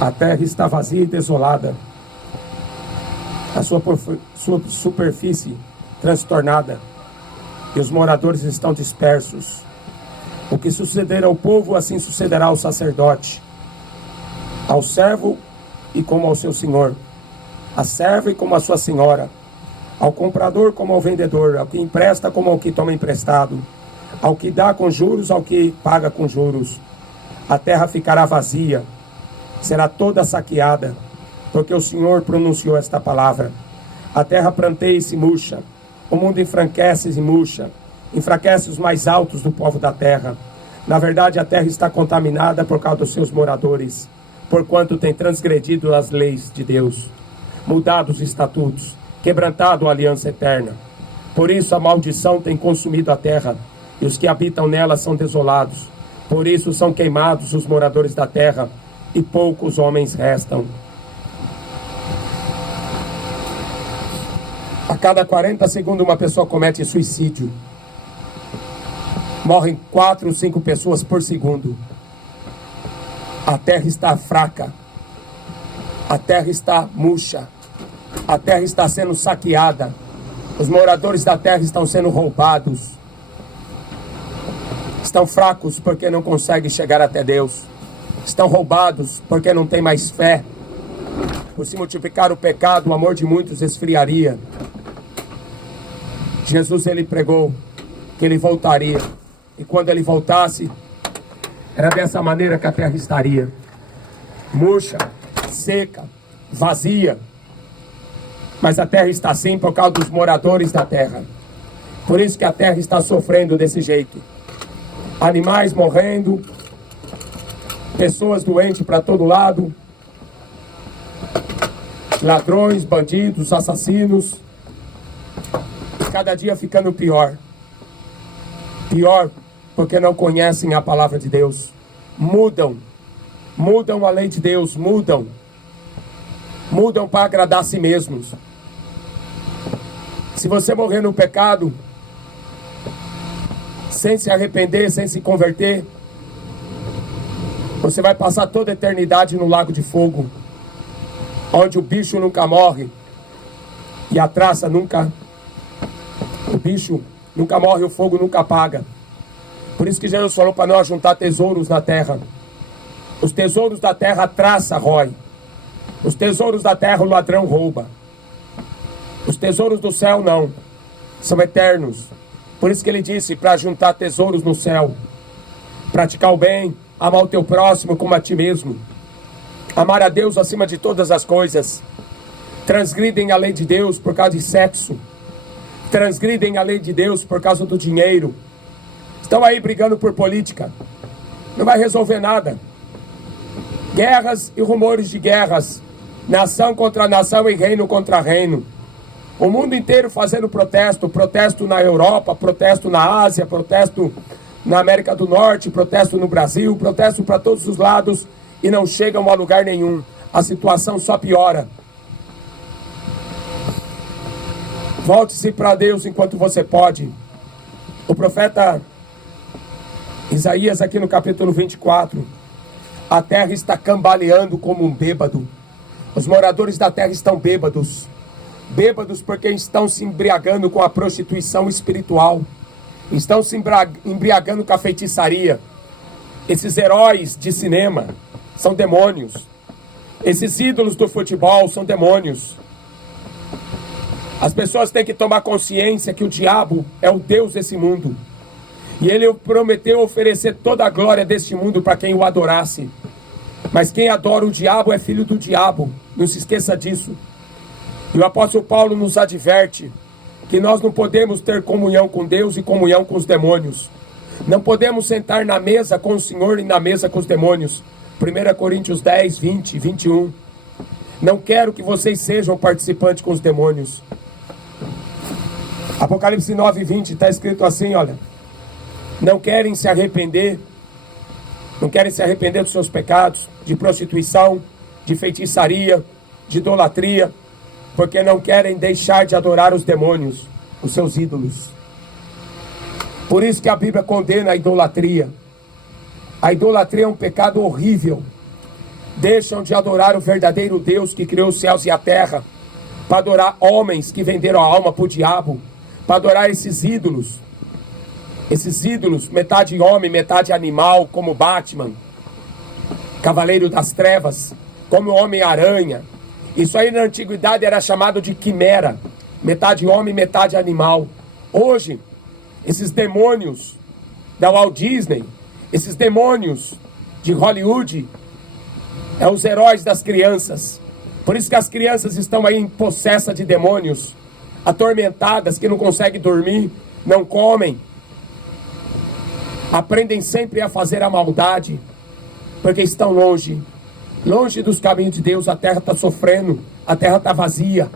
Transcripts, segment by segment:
A terra está vazia e desolada, a sua superfície transtornada, e os moradores estão dispersos. O que suceder ao povo, assim sucederá ao sacerdote, ao servo e como ao seu senhor, à serva e como à sua senhora, ao comprador como ao vendedor, ao que empresta como ao que toma emprestado, ao que dá com juros, ao que paga com juros. A terra ficará vazia, será toda saqueada, porque o Senhor pronunciou esta palavra. A terra pranteia e se murcha, o mundo enfraquece e murcha, enfraquece os mais altos do povo da terra. Na verdade, a terra está contaminada por causa dos seus moradores, porquanto tem transgredido as leis de Deus, mudado os estatutos, quebrantado a aliança eterna. Por isso a maldição tem consumido a terra, e os que habitam nela são desolados. Por isso são queimados os moradores da terra, e poucos homens restam. A cada 40 segundos uma pessoa comete suicídio. Morrem 4 ou 5 pessoas por segundo. A terra está fraca. A terra está murcha. A terra está sendo saqueada. Os moradores da terra estão sendo roubados. Estão fracos porque não conseguem chegar até Deus. Estão roubados porque não tem mais fé. Por se multiplicar o pecado, o amor de muitos esfriaria. Jesus, ele pregou que ele voltaria. E quando ele voltasse, era dessa maneira que a terra estaria. Murcha, seca, vazia. Mas a terra está assim por causa dos moradores da terra. Por isso que a terra está sofrendo desse jeito. Animais morrendo, pessoas doentes para todo lado, ladrões, bandidos, assassinos, cada dia ficando pior. Pior porque não conhecem a palavra de Deus. Mudam a lei de Deus, mudam para agradar a si mesmos. Se você morrer no pecado, sem se arrepender, sem se converter, você vai passar toda a eternidade no lago de fogo, onde o bicho nunca morre e a traça nunca, o bicho nunca morre, o fogo nunca apaga. Por isso que Jesus falou para nós juntar tesouros na terra. Os tesouros da terra a traça rói. Os tesouros da terra o ladrão rouba. Os tesouros do céu não, são eternos. Por isso que ele disse para juntar tesouros no céu, praticar o bem, amar o teu próximo como a ti mesmo, amar a Deus acima de todas as coisas. Transgridem a lei de Deus por causa de sexo, transgridem a lei de Deus por causa do dinheiro. Estão aí brigando por política, não vai resolver nada. Guerras e rumores de guerras, nação contra nação e reino contra reino. O mundo inteiro fazendo protesto, protesto na Europa, protesto na Ásia, protesto na América do Norte, protesto no Brasil, protesto para todos os lados e não chegam a lugar nenhum. A situação só piora. Volte-se para Deus enquanto você pode. O profeta Isaías, aqui no capítulo 24, a terra está cambaleando como um bêbado. Os moradores da terra estão bêbados. Bêbados porque estão se embriagando com a prostituição espiritual. Estão se embriagando com a feitiçaria. Esses heróis de cinema são demônios. Esses ídolos do futebol são demônios. As pessoas têm que tomar consciência que o diabo é o Deus desse mundo. E ele prometeu oferecer toda a glória deste mundo para quem o adorasse. Mas quem adora o diabo é filho do diabo. Não se esqueça disso. E o apóstolo Paulo nos adverte que nós não podemos ter comunhão com Deus e comunhão com os demônios. Não podemos sentar na mesa com o Senhor e na mesa com os demônios. 1 Coríntios 10, 20, 21. Não quero que vocês sejam participantes com os demônios. Apocalipse 9, 20 está escrito assim, olha. Não querem se arrepender. Não querem se arrepender dos seus pecados, de prostituição, de feitiçaria, de idolatria, porque não querem deixar de adorar os demônios, os seus ídolos. Por isso que a Bíblia condena a idolatria. A idolatria é um pecado horrível. deixam de adorar o verdadeiro Deus que criou os céus e a terra, para adorar homens que venderam a alma para o diabo, para adorar esses ídolos, metade homem, metade animal, como Batman, Cavaleiro das Trevas, como Homem-Aranha. Isso aí na antiguidade era chamado de quimera, metade homem, metade animal. Hoje, esses demônios da Walt Disney, esses demônios de Hollywood, é os heróis das crianças. Por isso que as crianças estão aí possessas de demônios, atormentadas, que não conseguem dormir, não comem, aprendem sempre a fazer a maldade, porque estão longe dos caminhos de Deus. A terra está sofrendo, a terra está vazia,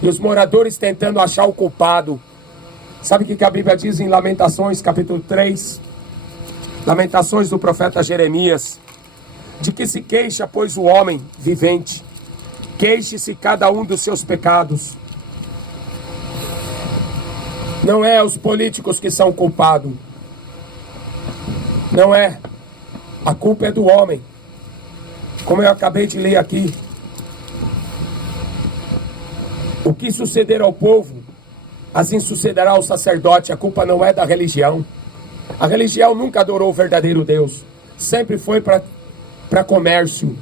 e os moradores tentando achar o culpado. Sabe o que a Bíblia diz em Lamentações, capítulo 3? Lamentações do profeta Jeremias. De que se queixa, pois, o homem vivente? Queixe-se cada um dos seus pecados. Não é os políticos que são culpados. Não é. A culpa é do homem. Como eu acabei de ler aqui. O que suceder ao povo, assim sucederá ao sacerdote. A culpa não é da religião. A religião nunca adorou o verdadeiro Deus. Sempre foi para comércio.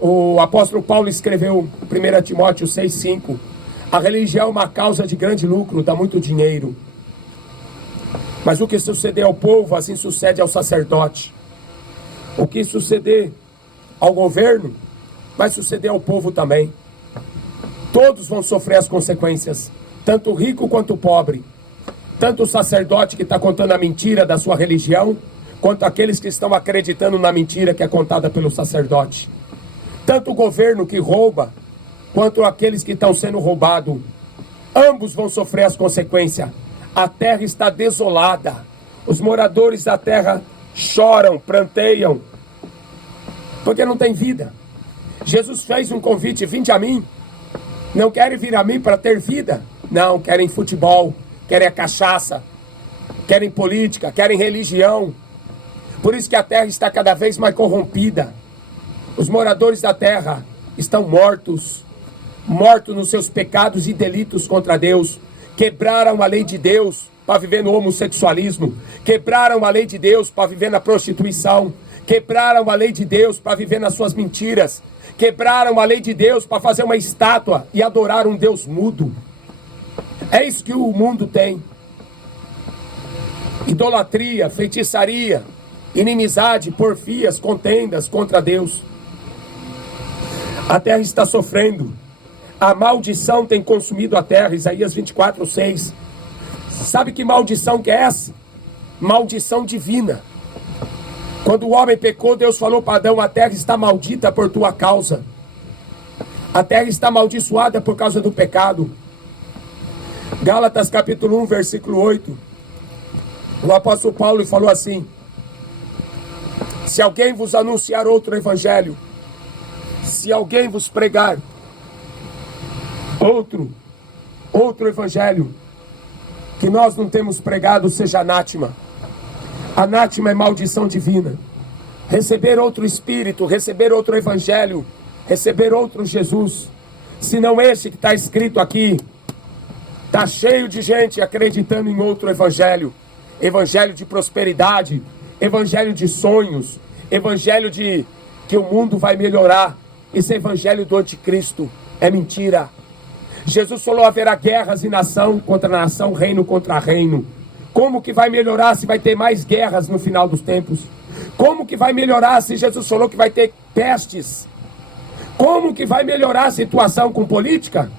O apóstolo Paulo escreveu 1 Timóteo 6,5. A religião é uma causa de grande lucro, dá muito dinheiro. Mas o que suceder ao povo, assim sucede ao sacerdote. O que suceder ao governo, vai suceder ao povo também. Todos vão sofrer as consequências, tanto o rico quanto o pobre. Tanto o sacerdote que está contando a mentira da sua religião, quanto aqueles que estão acreditando na mentira que é contada pelo sacerdote. Tanto o governo que rouba, quanto aqueles que estão sendo roubados. Ambos vão sofrer as consequências. A terra está desolada. Os moradores da terra choram, pranteiam, porque não tem vida. Jesus fez um convite: vinde a mim. Não querem vir a mim para ter vida. Não, querem futebol, querem a cachaça, querem política, querem religião. Por isso que a terra está cada vez mais corrompida. Os moradores da terra estão mortos nos seus pecados e delitos contra Deus. Quebraram a lei de Deus para viver no homossexualismo. Quebraram a lei de Deus para viver na prostituição. Quebraram a lei de Deus para viver nas suas mentiras. Quebraram a lei de Deus para fazer uma estátua e adorar um Deus mudo. É isso que o mundo tem. Idolatria, feitiçaria, inimizade, porfias, contendas contra Deus. A terra está sofrendo. A maldição tem consumido a terra. Isaías 24:6. Sabe que maldição que é essa? Maldição divina. Quando o homem pecou, Deus falou para Adão: a terra está maldita por tua causa. A terra está amaldiçoada por causa do pecado. Gálatas capítulo 1, versículo 8. O apóstolo Paulo falou assim: se alguém vos anunciar outro evangelho, se alguém vos pregar outro evangelho que nós não temos pregado, seja anátema. Anátema é maldição divina. Receber outro espírito, receber outro evangelho, receber outro Jesus, se não este que está escrito aqui. Está cheio de gente acreditando em outro evangelho. Evangelho de prosperidade, evangelho de sonhos, evangelho de que o mundo vai melhorar. Esse evangelho do anticristo é mentira. Jesus falou: haverá guerras e nação contra nação, reino contra reino. Como que vai melhorar se vai ter mais guerras no final dos tempos? Como que vai melhorar se Jesus falou que vai ter pestes? Como que vai melhorar a situação com política?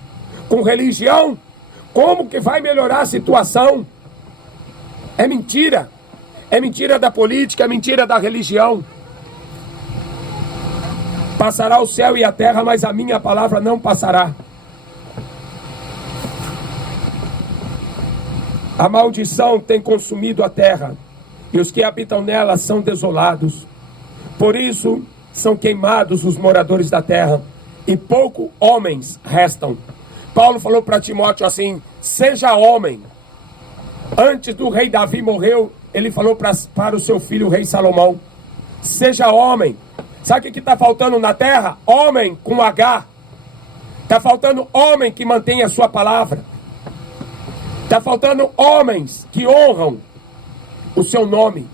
Com religião? Como que vai melhorar a situação? É mentira. É mentira da política, é mentira da religião. Passará o céu e a terra, mas a minha palavra não passará. A maldição tem consumido a terra, e os que habitam nela são desolados. Por isso são queimados os moradores da terra, e poucos homens restam. Paulo falou para Timóteo assim: seja homem. Antes do rei Davi morreu, ele falou para o seu filho, o rei Salomão: seja homem, Sabe o que está faltando na terra? Homem com H. Está faltando homem que mantém a sua palavra. Está faltando homens que honram o seu nome.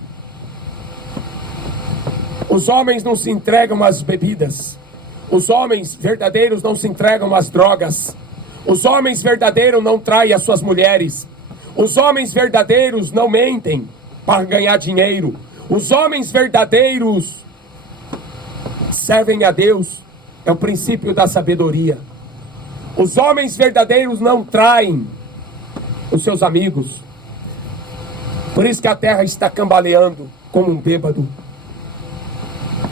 Os homens não se entregam às bebidas. Os homens verdadeiros não se entregam às drogas. Os homens verdadeiros não traem as suas mulheres. Os homens verdadeiros não mentem para ganhar dinheiro. Os homens verdadeiros servem a Deus. É o princípio da sabedoria. Os homens verdadeiros não traem os seus amigos. Por isso que a terra está cambaleando como um bêbado.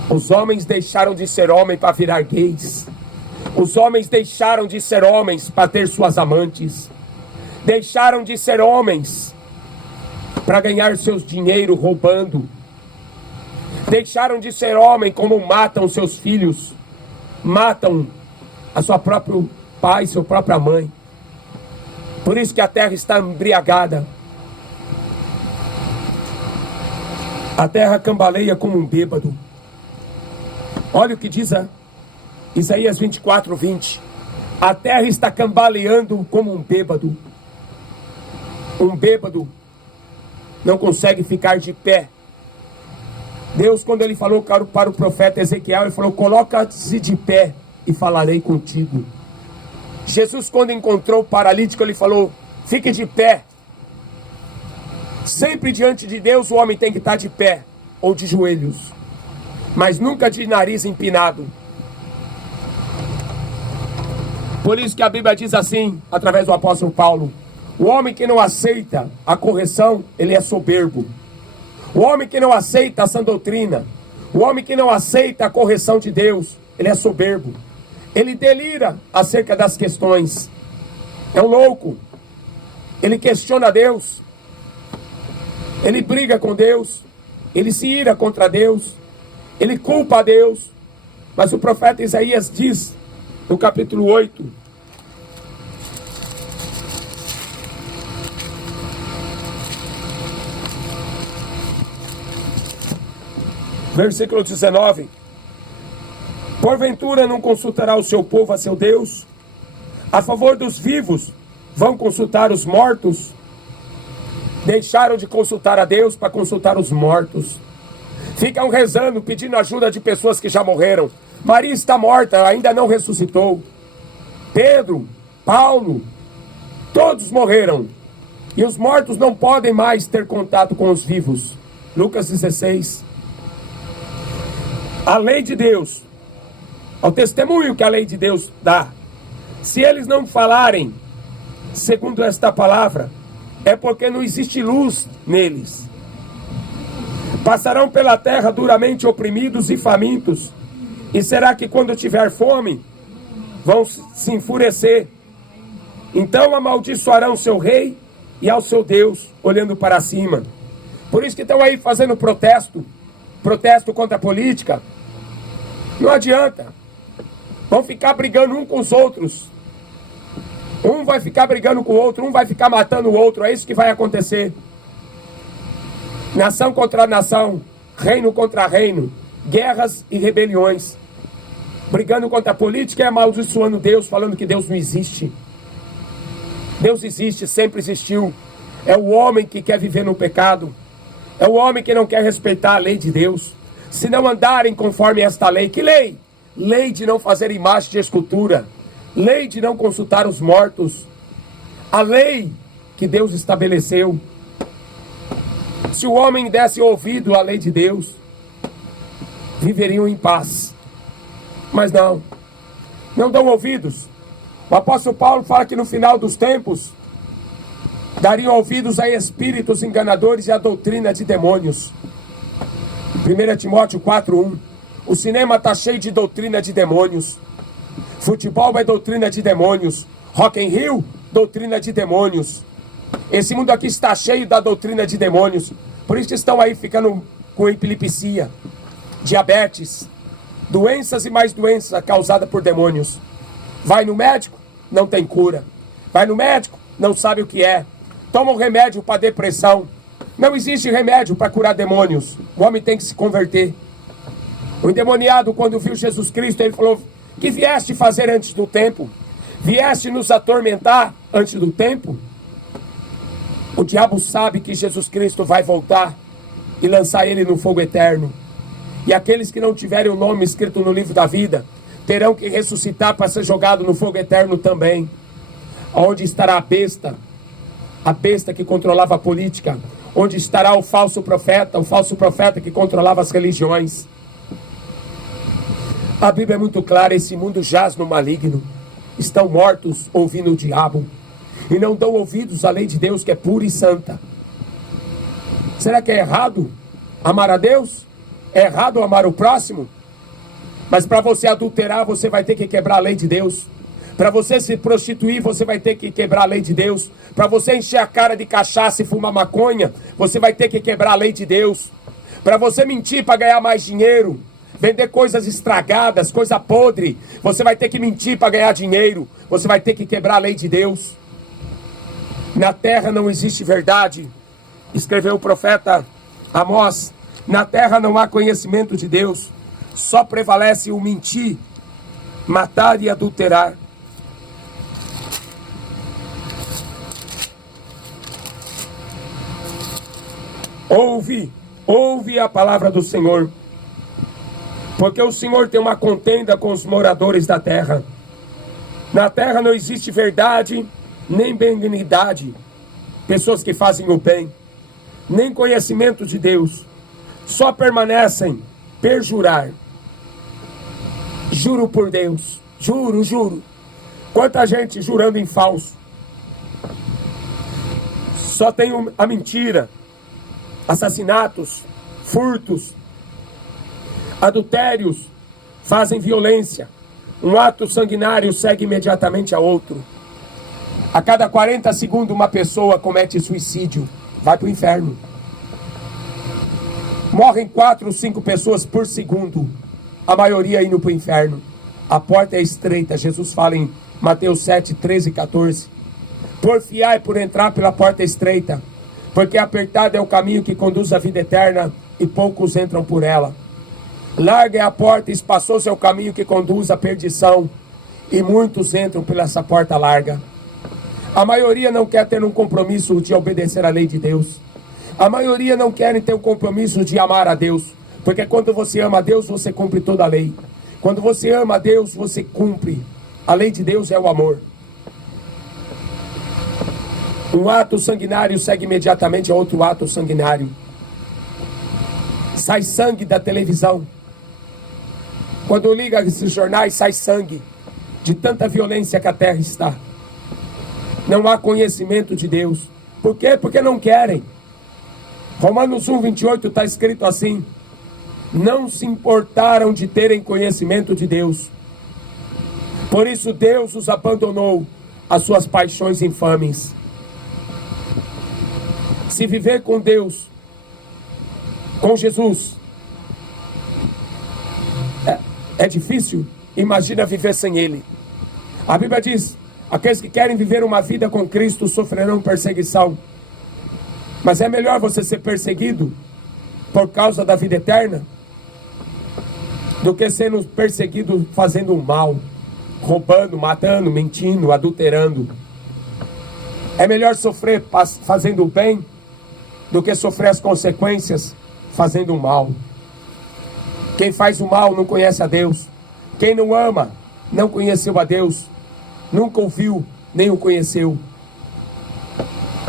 Os homens deixaram de ser homem para virar gays. Os homens deixaram de ser homens para ter suas amantes. Deixaram de ser homens para ganhar seus dinheiro roubando. Deixaram de ser homem como matam seus filhos. Matam a sua próprio pai, sua própria mãe. Por isso que a terra está embriagada. A terra cambaleia como um bêbado. Olha o que diz Isaías 24, 20. A terra está cambaleando como um bêbado. Um bêbado não consegue ficar de pé. Deus, quando ele falou para o profeta Ezequiel, ele falou: coloca-se de pé e falarei contigo. Jesus, quando encontrou o paralítico, ele falou: fique de pé. Sempre diante de Deus o homem tem que estar de pé ou de joelhos, mas nunca de nariz empinado. Por isso que a Bíblia diz assim, através do apóstolo Paulo: o homem que não aceita a correção, ele é soberbo. O homem que não aceita a sã doutrina, o homem que não aceita a correção de Deus, ele é soberbo. Ele delira acerca das questões. É um louco. Ele questiona Deus. Ele briga com Deus. Ele se ira contra Deus. Ele culpa a Deus. Mas o profeta Isaías diz, no capítulo 8, versículo 19: porventura não consultará o seu povo a seu Deus? A favor dos vivos vão consultar os mortos? Deixaram de consultar a Deus para consultar os mortos. Ficam rezando, pedindo ajuda de pessoas que já morreram. Maria está morta, ainda não ressuscitou. Pedro, Paulo, todos morreram. E os mortos não podem mais ter contato com os vivos. Lucas 16. A lei de Deus, ao testemunho que a lei de Deus dá, se eles não falarem segundo esta palavra, é porque não existe luz neles. Passarão pela terra duramente oprimidos e famintos, e será que quando tiver fome, vão se enfurecer? Então amaldiçoarão seu rei e ao seu Deus, olhando para cima. Por isso que estão aí fazendo protesto contra a política. Não adianta. Vão ficar brigando um com os outros. Um vai ficar brigando com o outro, um vai ficar matando o outro. É isso que vai acontecer. Nação contra nação, reino contra reino, guerras e rebeliões. Brigando contra a política e amaldiçoando Deus, falando que Deus não existe. Deus existe, sempre existiu. É o homem que quer viver no pecado. É o homem que não quer respeitar a lei de Deus. Se não andarem conforme esta lei. Que lei? Lei de não fazer imagem de escultura. Lei de não consultar os mortos. A lei que Deus estabeleceu. Se o homem desse ouvido à lei de Deus, viveriam em paz. Mas não dão ouvidos. O apóstolo Paulo fala que no final dos tempos dariam ouvidos a espíritos enganadores e a doutrina de demônios. 1 Timóteo 4:1. O cinema está cheio de doutrina de demônios. Futebol é doutrina de demônios. Rock in Rio, doutrina de demônios. Esse mundo aqui está cheio da doutrina de demônios. Por isso estão aí ficando com epilepsia, diabetes, doenças e mais doenças causadas por demônios. Vai no médico, não tem cura. Vai no médico, não sabe o que é. Toma um remédio para depressão. Não existe remédio para curar demônios. O homem tem que se converter. O endemoniado, quando viu Jesus Cristo, ele falou: que vieste fazer antes do tempo? Vieste nos atormentar antes do tempo? O diabo sabe que Jesus Cristo vai voltar e lançar ele no fogo eterno. E aqueles que não tiverem o nome escrito no livro da vida terão que ressuscitar para ser jogado no fogo eterno também. Onde estará a besta que controlava a política? Onde estará o falso profeta que controlava as religiões? A Bíblia é muito clara: esse mundo jaz no maligno. Estão mortos ouvindo o diabo e não dão ouvidos à lei de Deus, que é pura e santa. Será que é errado amar a Deus? É errado amar o próximo? Mas para você adulterar, você vai ter que quebrar a lei de Deus. Para você se prostituir, você vai ter que quebrar a lei de Deus. Para você encher a cara de cachaça e fumar maconha, você vai ter que quebrar a lei de Deus. Para você mentir para ganhar mais dinheiro, vender coisas estragadas, coisa podre, você vai ter que mentir para ganhar dinheiro. Você vai ter que quebrar a lei de Deus. Na terra não existe verdade, escreveu o profeta Amós. Na terra não há conhecimento de Deus. Só prevalece o mentir, matar e adulterar. Ouve a palavra do Senhor, porque o Senhor tem uma contenda com os moradores da terra. Na terra não existe verdade, nem benignidade, pessoas que fazem o bem, nem conhecimento de Deus. Só permanecem perjurar. Juro por Deus, juro. Quanta gente jurando em falso. Só tem a mentira. Assassinatos, furtos, adultérios, fazem violência. Um ato sanguinário segue imediatamente a outro. A cada 40 segundos uma pessoa comete suicídio, vai para o inferno. Morrem 4 ou 5 pessoas por segundo, a maioria indo para o inferno. A porta é estreita, Jesus fala em Mateus 7, 13 e 14. Porfiai por entrar pela porta estreita, porque apertado é o caminho que conduz à vida eterna, e poucos entram por ela. Larga é a porta e espaçoso é o caminho que conduz à perdição, e muitos entram por essa porta larga. A maioria não quer ter um compromisso de obedecer à lei de Deus. A maioria não quer ter um compromisso de amar a Deus, porque quando você ama a Deus, você cumpre toda a lei. Quando você ama a Deus, você cumpre. A lei de Deus é o amor. Um ato sanguinário segue imediatamente a outro ato sanguinário. Sai sangue da televisão. Quando liga esses jornais, sai sangue de tanta violência que a terra está. Não há conhecimento de Deus. Por quê? Porque não querem. Romanos 1, 28 está escrito assim: não se importaram de terem conhecimento de Deus. Por isso Deus os abandonou às suas paixões infames. Se viver com Deus, com Jesus, é difícil, imagina viver sem Ele. A Bíblia diz: aqueles que querem viver uma vida com Cristo sofrerão perseguição. Mas é melhor você ser perseguido por causa da vida eterna do que sendo perseguido fazendo o mal, roubando, matando, mentindo, adulterando. É melhor sofrer fazendo o bem do que sofrer as consequências fazendo o mal. Quem faz o mal não conhece a Deus. Quem não ama não conheceu a Deus. Nunca ouviu, nem o conheceu.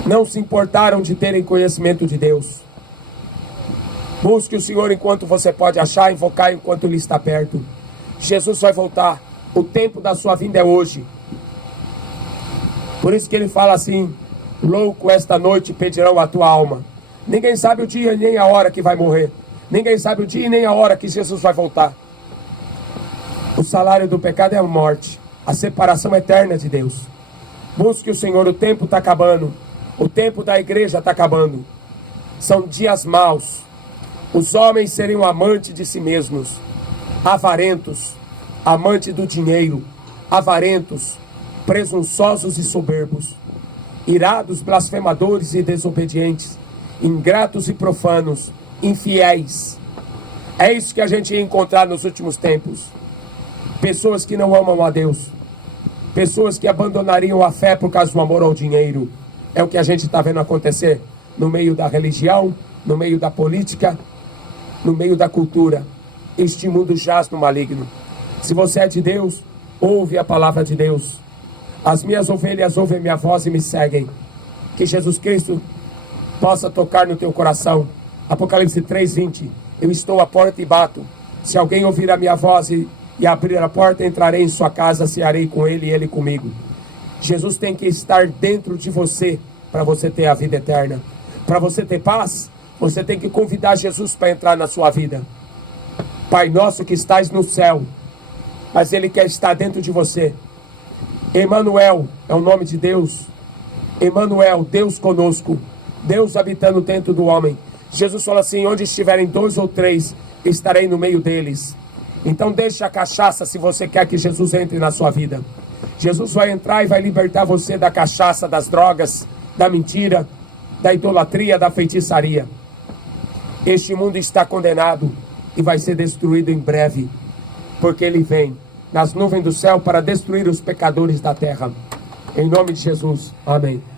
Não se importaram de terem conhecimento de Deus. Busque o Senhor enquanto você pode achar, invocar enquanto Ele está perto. Jesus vai voltar. O tempo da sua vinda é hoje. Por isso que Ele fala assim: louco, esta noite pedirão a tua alma. Ninguém sabe o dia nem a hora que vai morrer. Ninguém sabe o dia nem a hora que Jesus vai voltar. O salário do pecado é a morte, a separação eterna de Deus. Busque o Senhor, o tempo está acabando. O tempo da igreja está acabando. São dias maus. Os homens seriam amantes de si mesmos, avarentos, amantes do dinheiro, avarentos, presunçosos e soberbos, irados, blasfemadores e desobedientes, ingratos e profanos, infiéis. É isso que a gente ia encontrar nos últimos tempos. Pessoas que não amam a Deus. Pessoas que abandonariam a fé por causa do amor ao dinheiro. É o que a gente está vendo acontecer no meio da religião, no meio da política, no meio da cultura. Este mundo jaz no maligno. Se você é de Deus, ouve a palavra de Deus. As minhas ovelhas ouvem minha voz e me seguem. Que Jesus Cristo possa tocar no teu coração. Apocalipse 3:20. Eu estou à porta e bato. Se alguém ouvir a minha voz e abrir a porta, entrarei em sua casa, cearei com ele e ele comigo. Jesus tem que estar dentro de você para você ter a vida eterna. Para você ter paz, você tem que convidar Jesus para entrar na sua vida. Pai nosso que estás no céu, mas Ele quer estar dentro de você. Emanuel é o nome de Deus. Emanuel, Deus conosco. Deus habitando dentro do homem. Jesus falou assim: onde estiverem 2 ou 3, estarei no meio deles. Então deixe a cachaça se você quer que Jesus entre na sua vida. Jesus vai entrar e vai libertar você da cachaça, das drogas, da mentira, da idolatria, da feitiçaria. Este mundo está condenado e vai ser destruído em breve, porque Ele vem nas nuvens do céu para destruir os pecadores da terra. Em nome de Jesus. Amém.